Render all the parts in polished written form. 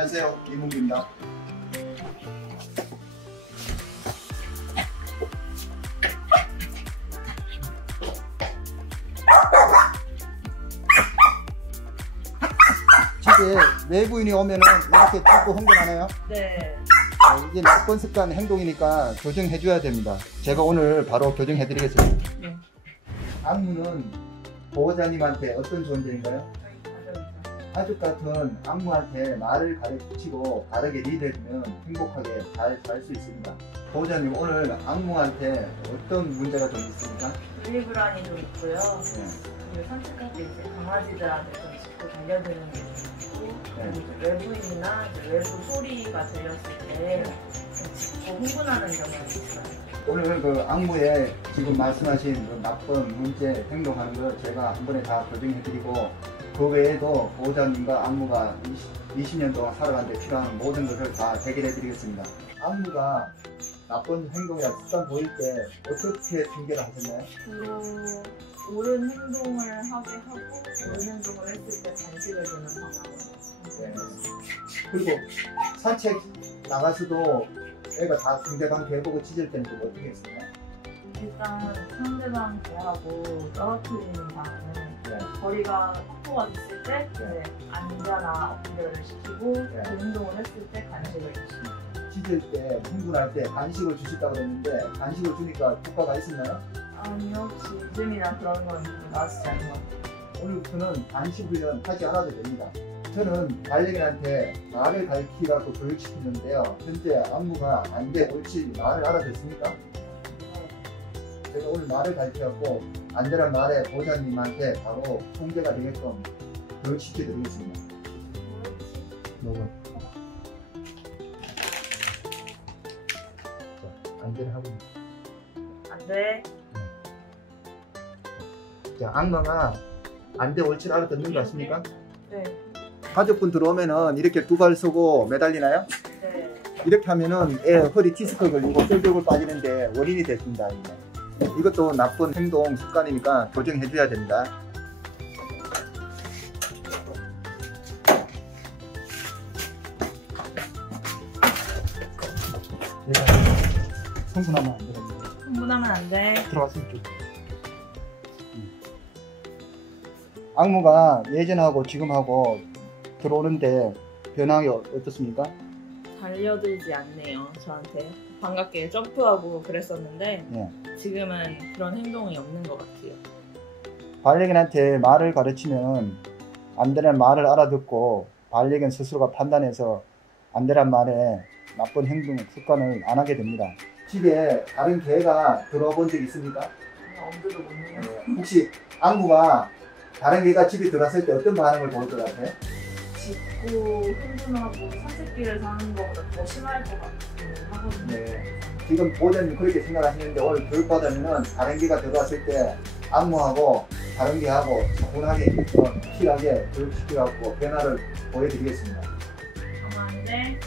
안녕하세요. 이문규입니다. 집에 외부인이 오면은 이렇게 자꾸 흥분하나요? 네. 이게 나쁜 습관 행동이니까 교정해줘야 됩니다. 제가 오늘 바로 교정해드리겠습니다. 네. 악무는 보호자님한테 어떤 존재인가요? 가족 같은 악무한테 말을 가르치고 바르게 리드해주면 행복하게 잘 살 수 있습니다. 보호자님, 오늘 악무한테 어떤 문제가 좀 있습니까? 분리불안이 좀 있고요. 네. 그리고 산책할 때 이제 강아지들한테 좀 짚고 달려드는 게 있고, 네. 그리고 외부인이나 외부 소리가 들렸을 때 좀 짚고 흥분하는 경향이 있어요. 오늘 그 악무에 지금 말씀하신 그 나쁜 문제 행동하는 걸 제가 한 번에 다 교정해드리고, 그 외에도 보호자님과 악무가 20년 동안 살아가는데 필요한 모든 것을 다 해결해드리겠습니다. 악무가 나쁜 행동이나 습관 보일 때 어떻게 핑계를 하셨나요? 주로 옳은 행동을 하게 하고, 옳은 행동을 했을 때 간식을 주는 방향. 네. 그리고 산책 나가서도 애가 다 상대방 배보고 짖을 때는 좀 어떻게 했어요? 일단 상대방 배하고 떨어뜨리는 방향은 네. 거리가 확보가 됐을 때 네. 앉아나 엎드려를 시키고 네. 그 행동을 했을 때 간식을 주십니다. 짖을 때, 흥분할 때 간식을 주실다고 그랬는데 간식을 주니까 효과가 있었나요? 아니요, 지금이나 그런 건 나왔지 않은 것 같아요. 오늘부터는 간식 훈련 하지 않아도 됩니다. 저는 반려견한테 말을 가르치라고 교육시키는데요. 현재 악무가 안돼 옳지 말을 알아듣습니까? 제가 오늘 말을 가르쳐갖고 안되란 말에 보호자님한테 바로 통제가 되게끔 교육시켜 드리겠습니다. 안돼를 하고 안돼. 자, 악마가 안돼 옳지를 알아듣는 거 같습니까? 네. 가족분 들어오면은 이렇게 두 발 서고 매달리나요? 네. 이렇게 하면은 애 허리 디스크 걸리고 뼈벽을 빠지는데 원인이 됐습니다. 이것도 나쁜 행동 습관이니까 교정해줘야 됩니다. 얘가 흥분하면 안 되거든요. 흥분하면 안 돼. 들어갔으면 좋겠다. 악무가 예전하고 지금하고 들어오는데 변화가 어떻습니까? 달려들지 않네요, 저한테. 반갑게 점프하고 그랬었는데 예. 지금은 그런 행동이 없는 것 같아요. 반려견한테 말을 가르치면 안 되는 말을 알아듣고 반려견 스스로가 판단해서 안 되란 말에 나쁜 행동, 습관을 안 하게 됩니다. 집에 다른 개가 들어와 본 적 있습니까? 엄두도 못 내요. 혹시 악무가 다른 개가 집에 들어왔을 때 어떤 반응을 보일 것 같아요? 짖고 흥분하고 산책길에서 하는 것보다 더 심할 것 같긴 하거든요. 네. 지금 보호자님 그렇게 생각하시는데 오늘 교육받으면 다른 개가 들어왔을 때 악무하고 다른 개하고 차분하게 확실하게 교육시켜갖고 변화를 보여드리겠습니다. 안 돼.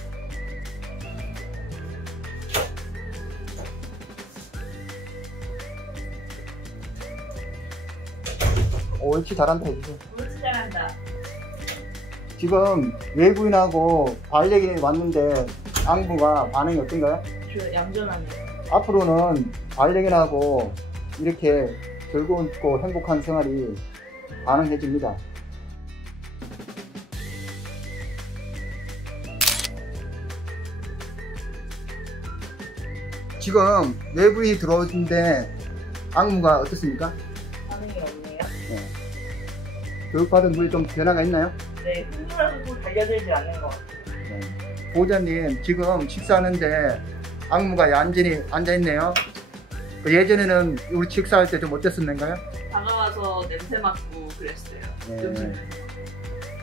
옳지 잘한다 해주세요. 옳지 잘한다. 지금 외부인하고 반려견이 왔는데 악무가 반응이 어떤가요? 얌전하네요. 앞으로는 반려견하고 이렇게 즐겁고 행복한 생활이 가능해집니다. 지금 외부인이 들어오는데 악무가 어떻습니까? 반응이 없네요. 네. 교육받은 분이 좀 변화가 있나요? 네, 흥분해서 달려들지 않는 것 같아요. 네. 보호자님 지금 식사하는데 악무가 얌전히 앉아있네요. 예전에는 우리 식사할 때 좀 어땠었는가요? 다가와서 냄새 맡고 그랬어요. 네.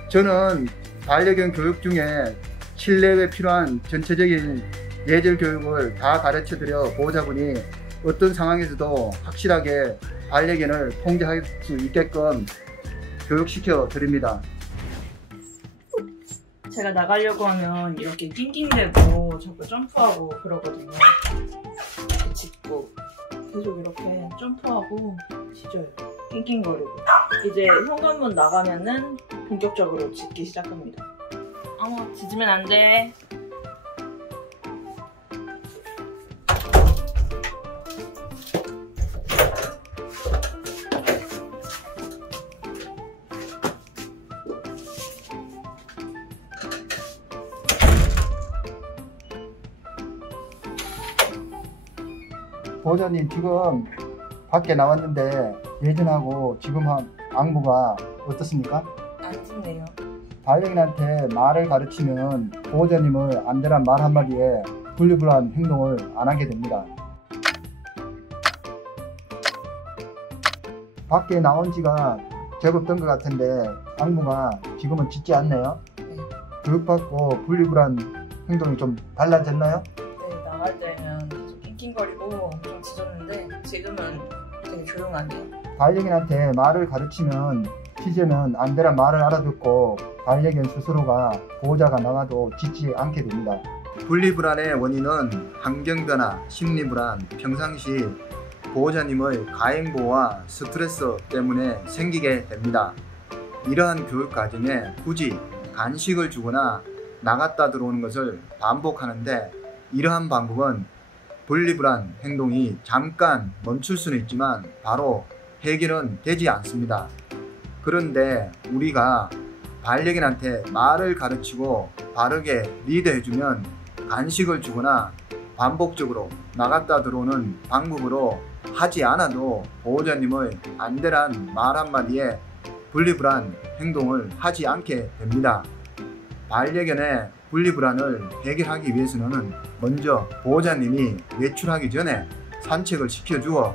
저는 반려견 교육 중에 실내에 필요한 전체적인 예절 교육을 다 가르쳐드려 보호자분이 어떤 상황에서도 확실하게 반려견을 통제할 수 있게끔 교육시켜 드립니다. 제가 나가려고 하면 이렇게 낑낑대고 자꾸 점프하고 그러거든요. 이렇게 짖고 계속 이렇게 점프하고 짖어요. 낑낑거리고. 이제 현관문 나가면은 본격적으로 짖기 시작합니다. 어머, 짖으면 안 돼. 보호자님, 지금 밖에 나왔는데 예전하고 지금 한 안무가 어떻습니까? 안 짖네요. 반려견한테 말을 가르치면 보호자님을 안전한 말 한마디에 분리불안 행동을 안 하게 됩니다. 밖에 나온 지가 제법 된 것 같은데 안무가 지금은 짖지 않네요. 네. 교육받고 분리불안 행동이 좀 달라졌나요? 네, 나갈 때는 계속 낑낑거리고 좀 짖었는데 지금은 되게 조용하네요. 반려견한테 말을 가르치면 이제는 안전한 말을 알아듣고 반려견 스스로가 보호자가 나가도 짖지 않게 됩니다. 분리불안의 원인은 환경변화, 심리불안, 평상시 보호자님의 가행보호와 스트레스 때문에 생기게 됩니다. 이러한 교육 과정에 굳이 간식을 주거나 나갔다 들어오는 것을 반복하는데 이러한 방법은 분리불안 행동이 잠깐 멈출 수는 있지만 바로 해결은 되지 않습니다. 그런데 우리가 반려견한테 말을 가르치고 바르게 리드해주면 간식을 주거나 반복적으로 나갔다 들어오는 방법으로 하지 않아도 보호자님의 안전한 말 한마디에 분리불안 행동을 하지 않게 됩니다. 반려견의 분리불안을 해결하기 위해서는 먼저 보호자님이 외출하기 전에 산책을 시켜주어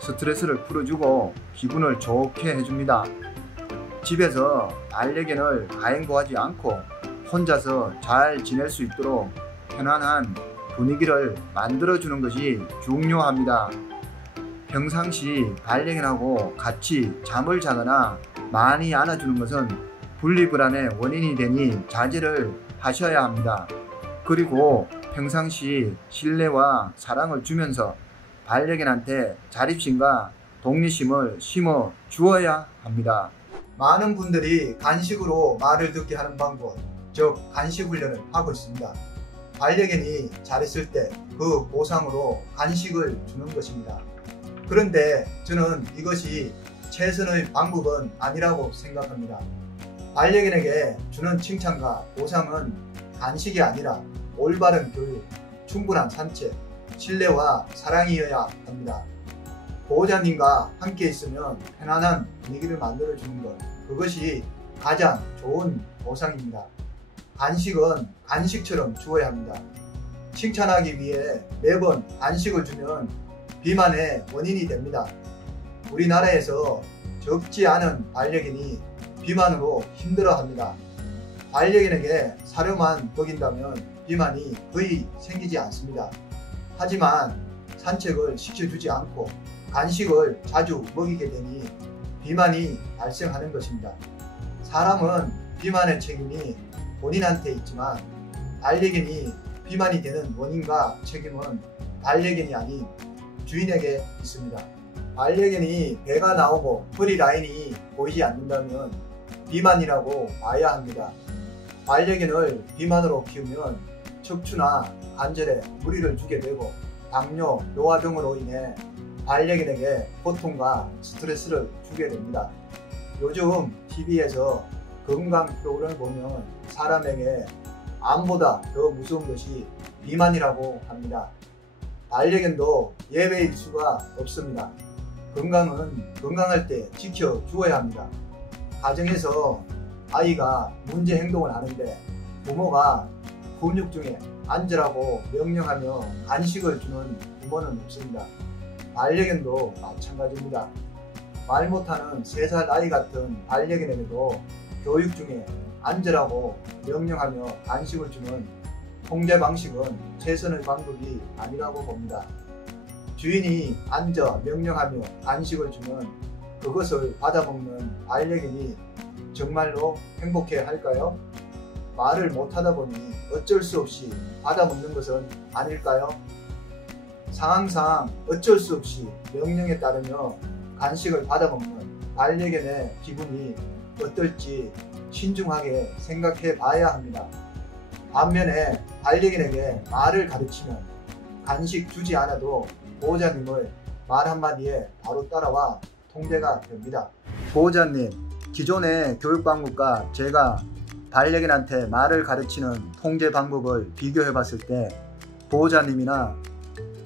스트레스를 풀어주고 기분을 좋게 해줍니다. 집에서 반려견을 가행보하지 않고 혼자서 잘 지낼 수 있도록 편안한 분위기를 만들어주는 것이 중요합니다. 평상시 반려견하고 같이 잠을 자거나 많이 안아주는 것은 분리불안의 원인이 되니 자제를 하셔야 합니다. 그리고 평상시 신뢰와 사랑을 주면서 반려견한테 자립심과 독립심을 심어 주어야 합니다. 많은 분들이 간식으로 말을 듣게 하는 방법, 즉 간식 훈련을 하고 있습니다. 반려견이 잘했을 때 그 보상으로 간식을 주는 것입니다. 그런데 저는 이것이 최선의 방법은 아니라고 생각합니다. 반려견에게 주는 칭찬과 보상은 간식이 아니라 올바른 교육, 충분한 산책, 신뢰와 사랑이어야 합니다. 보호자님과 함께 있으면 편안한 분위기를 만들어주는 것, 그것이 가장 좋은 보상입니다. 간식은 간식처럼 주어야 합니다. 칭찬하기 위해 매번 간식을 주면 비만의 원인이 됩니다. 우리나라에서 적지 않은 반려견이 비만으로 힘들어합니다. 반려견에게 사료만 먹인다면 비만이 거의 생기지 않습니다. 하지만 산책을 시켜주지 않고 간식을 자주 먹이게 되니 비만이 발생하는 것입니다. 사람은 비만의 책임이 본인한테 있지만 반려견이 비만이 되는 원인과 책임은 반려견이 아닌 주인에게 있습니다. 반려견이 배가 나오고 허리 라인이 보이지 않는다면 비만이라고 봐야 합니다. 반려견을 비만으로 키우면 척추나 관절에 무리를 주게 되고 당뇨, 노화 등으로 인해 반려견에게 고통과 스트레스를 주게 됩니다. 요즘 TV에서 건강 프로그램을 보면 사람에게 암보다 더 무서운 것이 비만이라고 합니다. 반려견도 예외일 수가 없습니다. 건강은 건강할 때 지켜주어야 합니다. 가정에서 아이가 문제 행동을 하는데 부모가 훈육 중에 앉으라고 명령하며 간식을 주는 부모는 없습니다. 반려견도 마찬가지입니다. 말 못하는 3살 아이 같은 반려견에게도 교육 중에 앉으라고 명령하며 간식을 주는 통제 방식은 최선의 방법이 아니라고 봅니다. 주인이 앉아 명령하며 간식을 주면 그것을 받아먹는 반려견이 정말로 행복해 할까요? 말을 못하다 보니 어쩔 수 없이 받아먹는 것은 아닐까요? 상황상 어쩔 수 없이 명령에 따르며 간식을 받아먹는 반려견의 기분이 어떨지 신중하게 생각해 봐야 합니다. 반면에 반려견에게 말을 가르치면 간식 주지 않아도 보호자님의 말 한마디에 바로 따라와 통제가 됩니다. 보호자님, 기존의 교육방법과 제가 반려견한테 말을 가르치는 통제 방법을 비교해 봤을 때 보호자님이나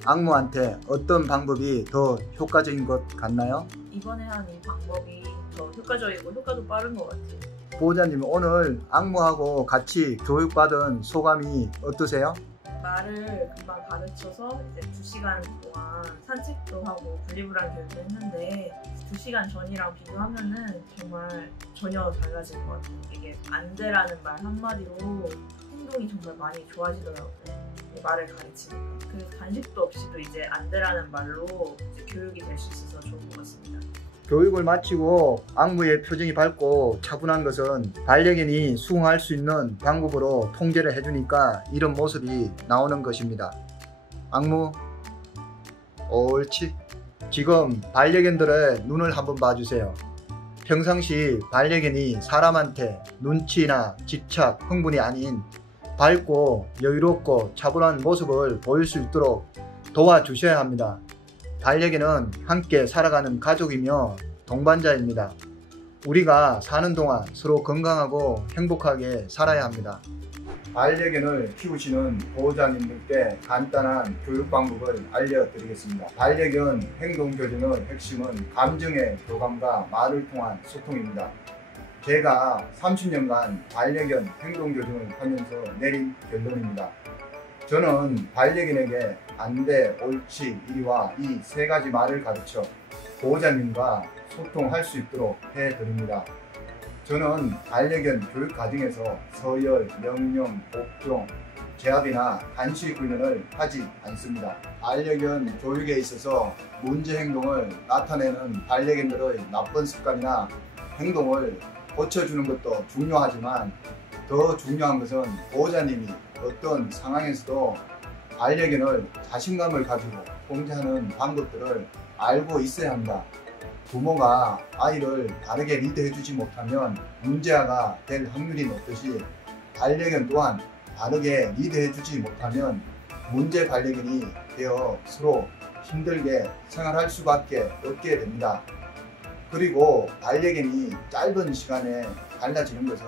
악무한테 어떤 방법이 더 효과적인 것 같나요? 이번에 한 이 방법이 더 효과적이고 효과도 빠른 것 같아요. 보호자님, 오늘 악무하고 같이 교육받은 소감이 어떠세요? 말을 금방 가르쳐서 이제 2시간 동안 산책도 하고 분리불안 교육도 했는데 2시간 전이랑 비교하면은 정말 전혀 달라진 것 같아요. 이게 안 돼라는 말 한마디로 행동이 정말 많이 좋아지더라고요. 말을 가르치니까. 그 간식도 없이도 이제 안 돼라는 말로 이제 교육이 될 수 있어서 좋은 것 같습니다. 교육을 마치고 악무의 표정이 밝고 차분한 것은 반려견이 수긍할 수 있는 방법으로 통제를 해주니까 이런 모습이 나오는 것입니다. 악무, 옳지. 지금 반려견들의 눈을 한번 봐주세요. 평상시 반려견이 사람한테 눈치나 집착, 흥분이 아닌 밝고 여유롭고 차분한 모습을 보일 수 있도록 도와주셔야 합니다. 반려견은 함께 살아가는 가족이며 동반자입니다. 우리가 사는 동안 서로 건강하고 행복하게 살아야 합니다. 반려견을 키우시는 보호자님들께 간단한 교육 방법을 알려드리겠습니다. 반려견 행동교정의 핵심은 감정의 교감과 말을 통한 소통입니다. 제가 30년간 반려견 행동교정을 하면서 내린 결론입니다. 저는 반려견에게 안돼, 옳지, 이리와 이 3가지 말을 가르쳐 보호자님과 소통할 수 있도록 해드립니다. 저는 반려견 교육 과정에서 서열, 명령, 복종, 제압이나 간식 훈련을 하지 않습니다. 반려견 교육에 있어서 문제 행동을 나타내는 반려견들의 나쁜 습관이나 행동을 고쳐주는 것도 중요하지만 더 중요한 것은 보호자님이 어떤 상황에서도 반려견을 자신감을 가지고 통제하는 방법들을 알고 있어야 합니다. 부모가 아이를 바르게 리드해주지 못하면 문제아가 될 확률이 높듯이 반려견 또한 바르게 리드해주지 못하면 문제 반려견이 되어 서로 힘들게 생활할 수밖에 없게 됩니다. 그리고 반려견이 짧은 시간에 달라지는 것은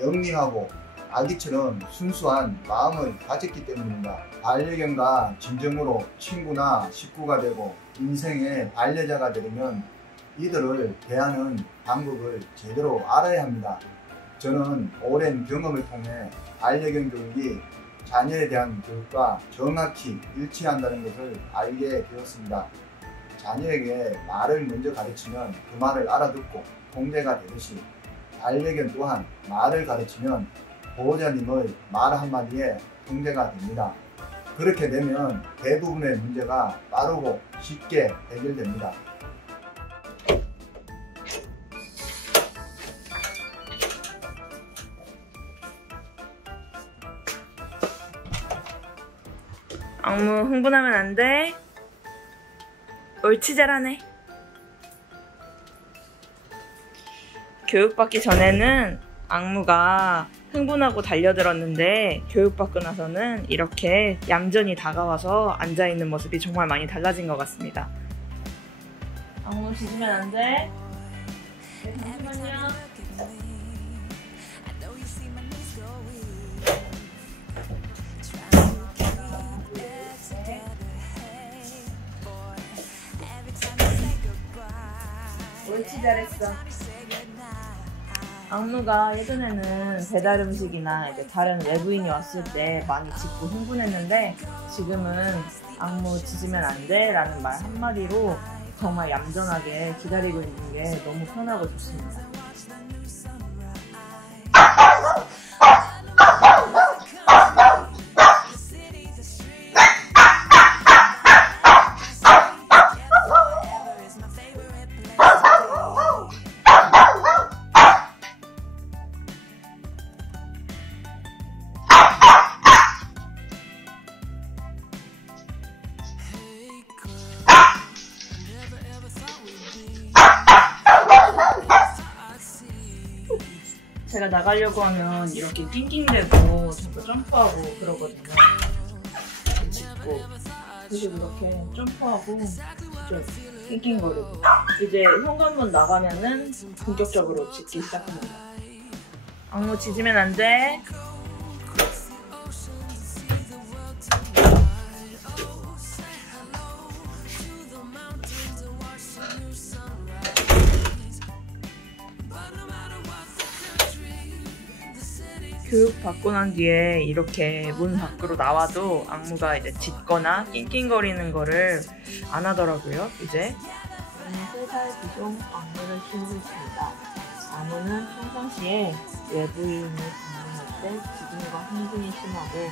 영리하고 아기처럼 순수한 마음을 가졌기 때문입니다. 반려견과 진정으로 친구나 식구가 되고 인생의 반려자가 되려면 이들을 대하는 방법을 제대로 알아야 합니다. 저는 오랜 경험을 통해 반려견 교육이 자녀에 대한 교육과 정확히 일치한다는 것을 알게 되었습니다. 자녀에게 말을 먼저 가르치면 그 말을 알아듣고 통제가 되듯이 반려견 또한 말을 가르치면 보호자님의 말 한마디에 통제가 됩니다. 그렇게 되면 대부분의 문제가 빠르고 쉽게 해결됩니다. 악무 흥분하면 안 돼. 옳지, 잘하네. 교육받기 전에는 악무가 흥분하고 달려들었는데 교육받고 나서는 이렇게 얌전히 다가와서 앉아있는 모습이 정말 많이 달라진 것 같습니다. 악무 짖으면 안 돼. 네, 잠시만요. 옳지, 잘했어. 악무가 예전에는 배달 음식이나 이제 다른 외부인이 왔을 때 많이 짖고 흥분했는데 지금은 악무 짖으면 안 돼 라는 말 한마디로 정말 얌전하게 기다리고 있는 게 너무 편하고 좋습니다. 제가 나가려고 하면 이렇게 낑낑대고 자꾸 점프하고 그러거든요. 짚고 그래서 이렇게 점프하고 진짜 낑낑거리고 이제 현관문 나가면은 본격적으로 짖기 시작합니다. 악무 짖으면 안 돼. 교육 받고 난 뒤에 이렇게 문 밖으로 나와도 악무가 이제 짖거나 낑낑거리는 거를 안 하더라고요. 이제 3살 기종 악무를 키우고 있습니다. 악무는 평상시에 외부인을 방문할 때 짖음과 흥분이 심하고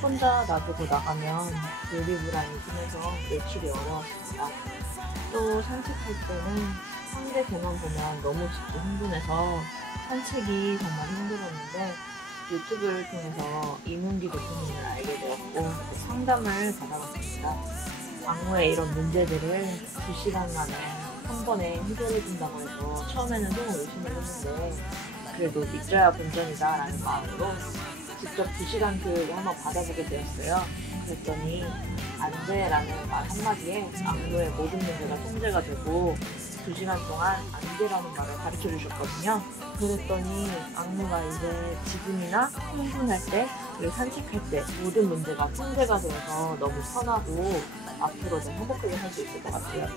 혼자 놔두고 나가면 분리불안이 심해서 외출이 어려웠습니다. 또 산책할 때는 상대 개만 보면 너무 짖고 흥분해서 산책이 정말 힘들었는데 유튜브를 통해서 이문기 대표님을 알게 되었고 상담을 받아봤습니다. 악무의 이런 문제들을 2시간 만에 한 번에 해결해준다고 해서 처음에는 너무 의심을 했는데 그래도 믿져야 본전이다 라는 마음으로 직접 2시간 교육을 한번 받아보게 되었어요. 그랬더니 안 돼 라는 말 한마디에 악무의 모든 문제가 통제가 되고 2시간 동안 안 돼라는 말을 가르쳐 주셨거든요. 그랬더니 악무가 이제 짖음이나 흥분할 때 그리고 산책할 때 모든 문제가 통제가 되어서 너무 편하고 앞으로 더 행복하게 살 수 있을 것 같아요.